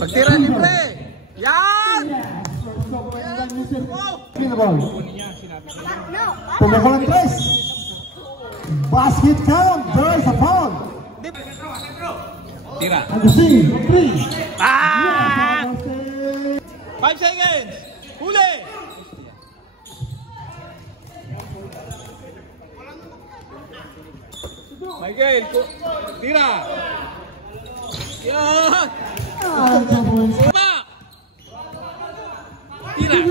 Pagtira libre. Yan! Pumukul ng 3. Basket count. There is a foul. Tira. Agustin, 3. 5 seconds. Huli. Michael, tira. Yan. Tira. Tira.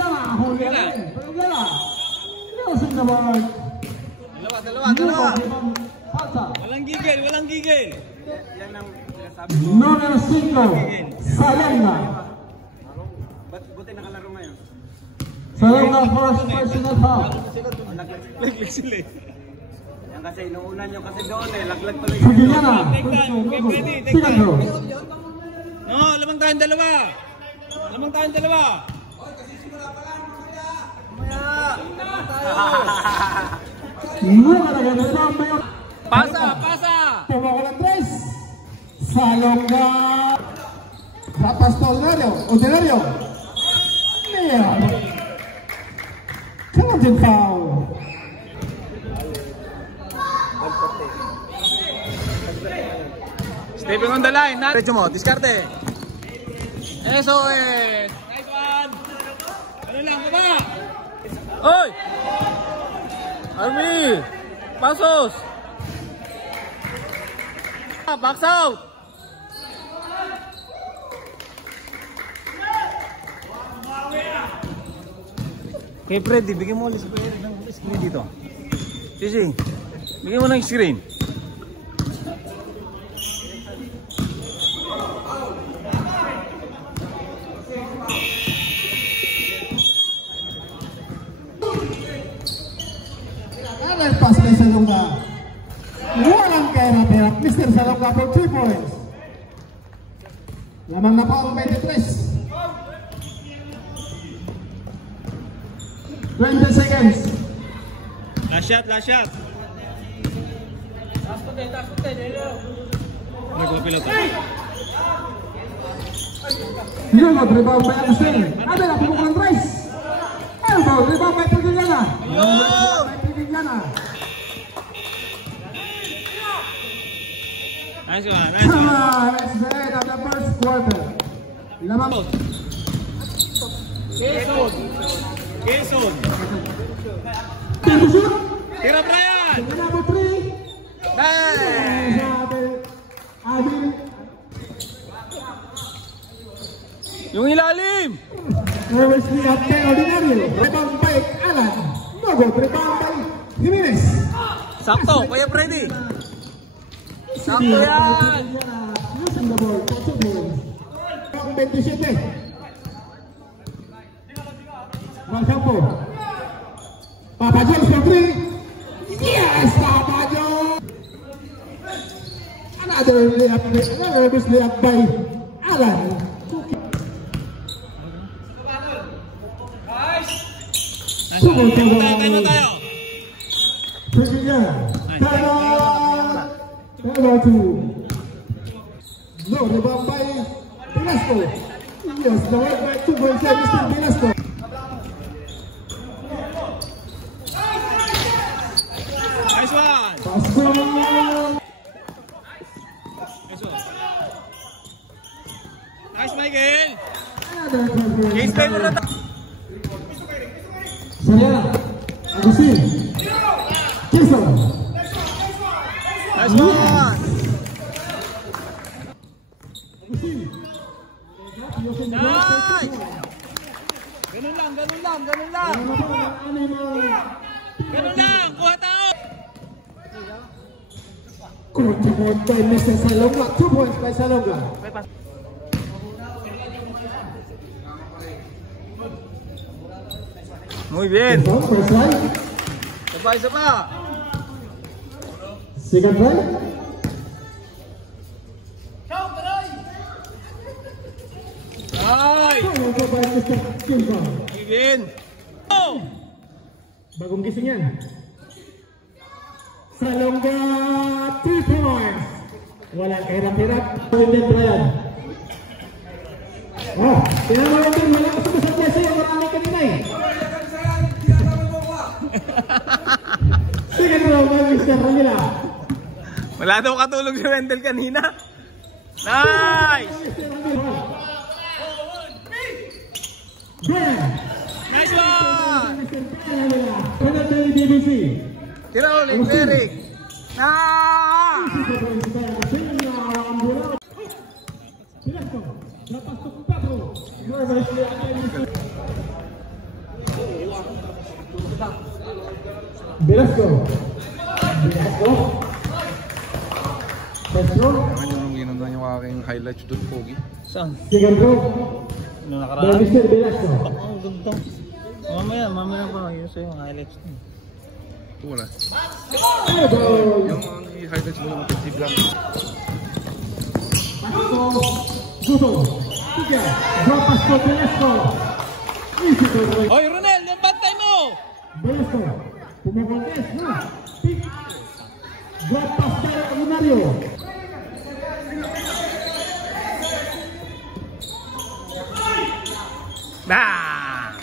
Dalawa. Walang gigil, walang gigil. Yan ang sinasabi ko. Numero 5, Salonga. Buti nakalaro ngayon. Salonga first personal foul. Laglag sila eh. Yan kasi inuunan nyo kasi doon eh. Laglag tuloy. Sige yan na. Second row. No, lamang tayong dalawa. Lamang tayong dalawa. Pasa. Pumukul ng 3. Salonga. Rapas to Ordinario. Near. Counting foul. Stepping on the line. Diretso mo, diskarte. SOS. Nice one. Ano lang, baba. Oy! Army! Pasos! Box out! Okay, Freddy, bigyan mo ulit ng screen dito. Sisi, bigyan mo ng screen. Pas kay Salonga. Walang kaya Mr. Salonga for 3 points. Lamang na pa ang 23. 20 seconds. Last shot. Yun, rebound by Agustin. Ada na, pumukul ng 3. Elbow, rebound by Pagiliana. Nice one. It's the end of the first quarter. Lamang. Quezon. Tira Brian. Number 3. Hey. Adil. Yung ilalim. Always we have 10 Ordinario. Rebound by Alan. No good. Rebound by Jimenez. Sakto, Kuya Freddy. Sakto yan. Losing the ball. 27. Malcampo. Papa Jones for 3. Yes, Papa Jones. Another layup by Alan. Tayo. No, rebound by Velasco. Yes, the right by 2 points by Mr. Velasco. Nice one. Nice, Michael. Case time mo na tayo. Sayana, Agustin, Jason. Nice one. Nice. Ganun lang. Ganun lang, kuha tao. Good by Mr. Salonga. 2 points by Salonga. Muy bien. First right. Isa pa. Second right. Ay! Go by Mr. Jason. Muy bien. Oh! Bagong gising yan. Salonga 3 points. Walang kahirap-hirap. Brian. Oh, tinanong din, wala ko sumasadya sa'yo, marami kanina eh. Second round by Mr. Ranila. Wala daw katulog si Wendell kanina. Nice! Nice one! Tira ulit, Eric. Velasco. Anong ginanda yung aking highlights doon, Pogi? Saan? Second row. Ano By nakaraan? Mr. Velasco. Oh, ganda. Mamaya pa. Yun sa'yo ang highlights mo. Ito wala. Ball. Yung highlights mo yung offensive lang. Pasco. Guto. Tiga. Drop Pasco Velasco. Hoy, Ronel! Yung bantay mo! Velasco. Pumakontes na. Pick. Drop Pasco Lunario. Nah!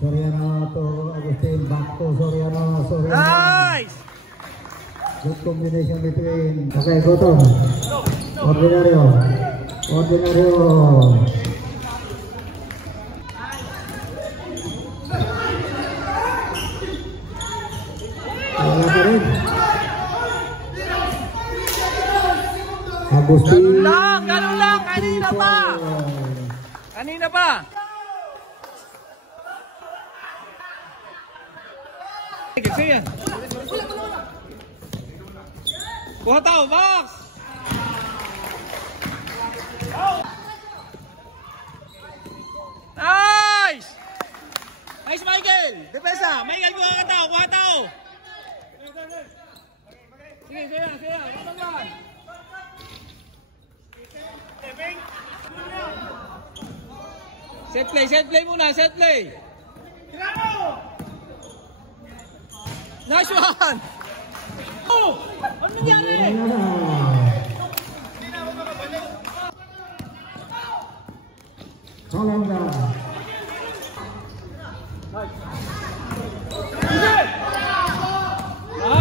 Soriano to Agustin. Back to Soriano. Nice! Good combination between. Okay, Goto. Ordinario. Wala pa rin. Agustin. Ganun lang! Kanina pa! Sige. Kuha tao, box! Nice! Nice, Michael! Depensa! Michael, kuha tao! Sige. Kapag Set play muna, set play! Nice one! Oh! Ano nangyari? Kalanda.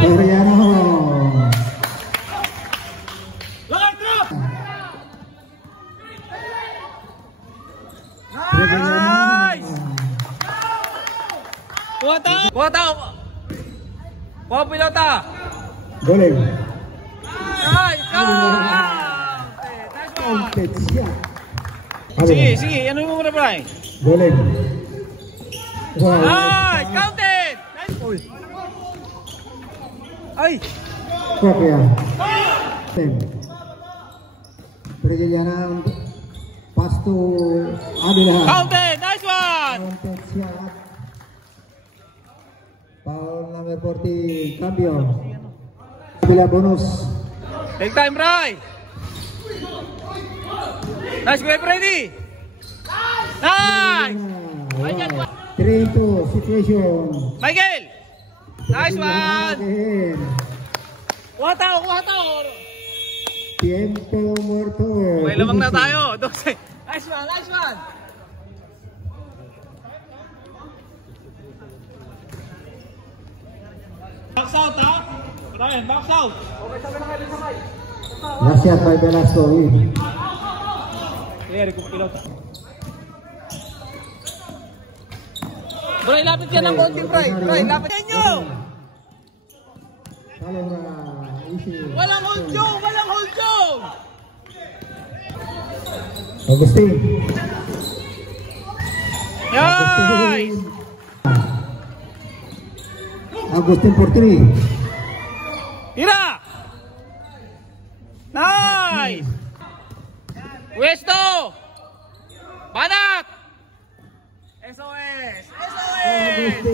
Soriano. Nice! Kuha tao! Kuha pilota! Goleng. Nice! Counted shot. Sige, ano mo muna, Brian? Goleng. Wow. Nice! Counted! Nice! Ay! Kopya. Braziliana pass to Adila. Counted! Nice one! Counted shot. Foul number 40, cambio. Adila bonus. Take time, Brian! Nice, go Freddy! Nice! Wow. 3-2 situation. Michael! Nice one! Again. Kuha tao! Tiempo muerto. May lamang na tayo. 12. Nice one! Box out, ha? Brian, box out. Last shot by Velasco. Eric, kung pilota. Brian, lapit yan ng konting, Brian. Brian, lapit yan nyo! Walang hold zone! Agustin. Nice! Agustin for 3. Tira! Nice! Westo! Banat! SOS! Agustin.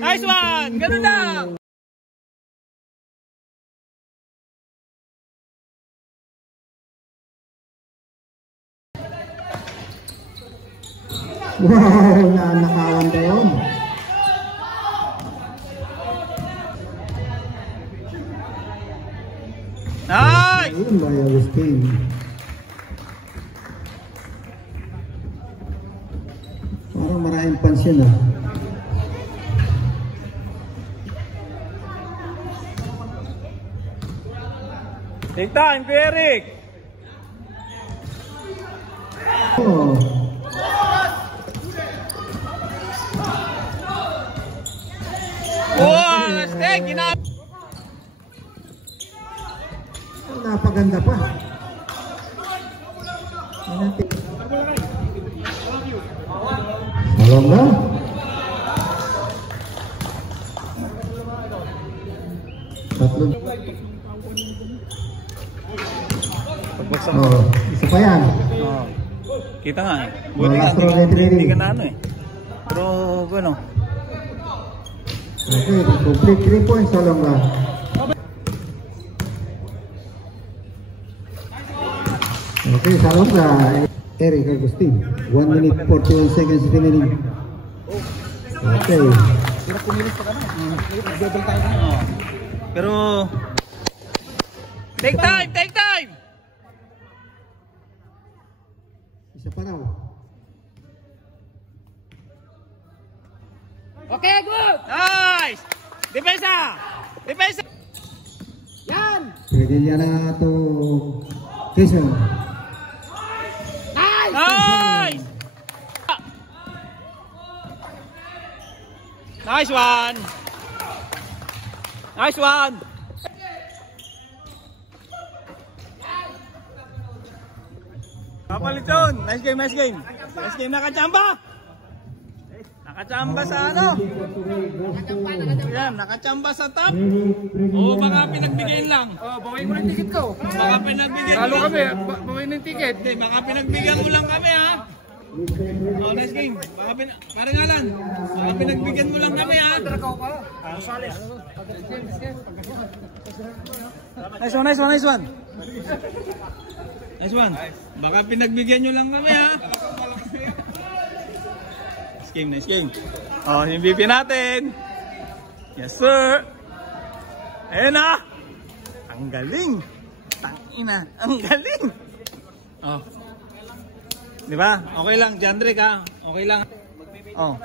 Nice one! Ganun lang! Wow, nanakawan ba yun? Nice! Ayun ba, Agustin? Mukhang maraming pansin ah. Take time, Kuya Eric. Oh. Wow, mistake. Napaganda pa. Salonga. Tatlong. Pagbagsak. Oh, isa pa yan. Oh. Kita nga eh. Buti nga, Last round entry. hindi ka na ano eh. Pero, bueno. Okay, complete 3 points Salonga. Okay, Salonga. Eric Agustin. 1 minute 41 seconds remaining. Okay. Oh. Pero, take time, take time! Isa pa raw. Okay, good! Nice! Depensa! Depensa! Yan! Pwede niya na ito. Jason. Nice! Nice one! Nice one! Kapaliton! Nice game, nice game! Nice game, nakachamba! Nakachamba sa ano? Yan, nakachamba sa top. Oo, baka pinagbigyan lang. Oh, bawain mo ng ticket ko. Baka pinagbigyan Lalo lang. kami, bawain ng ticket. Hindi, baka pinagbigyan mo lang kami ha. Oh, nice game. Parang nga lang. Baka pinagbigyan mo lang kami ha. Nice one, nice one, nice one. Nice one. Baka pinagbigyan nyo lang kami ha. Nice game, nice game. Oh, yung MVP natin. Yes sir. Ayan na. Ang galing. Tangina, ang galing. Oh. Di ba? Okay lang, Jandrick ha. Okay lang. Oh.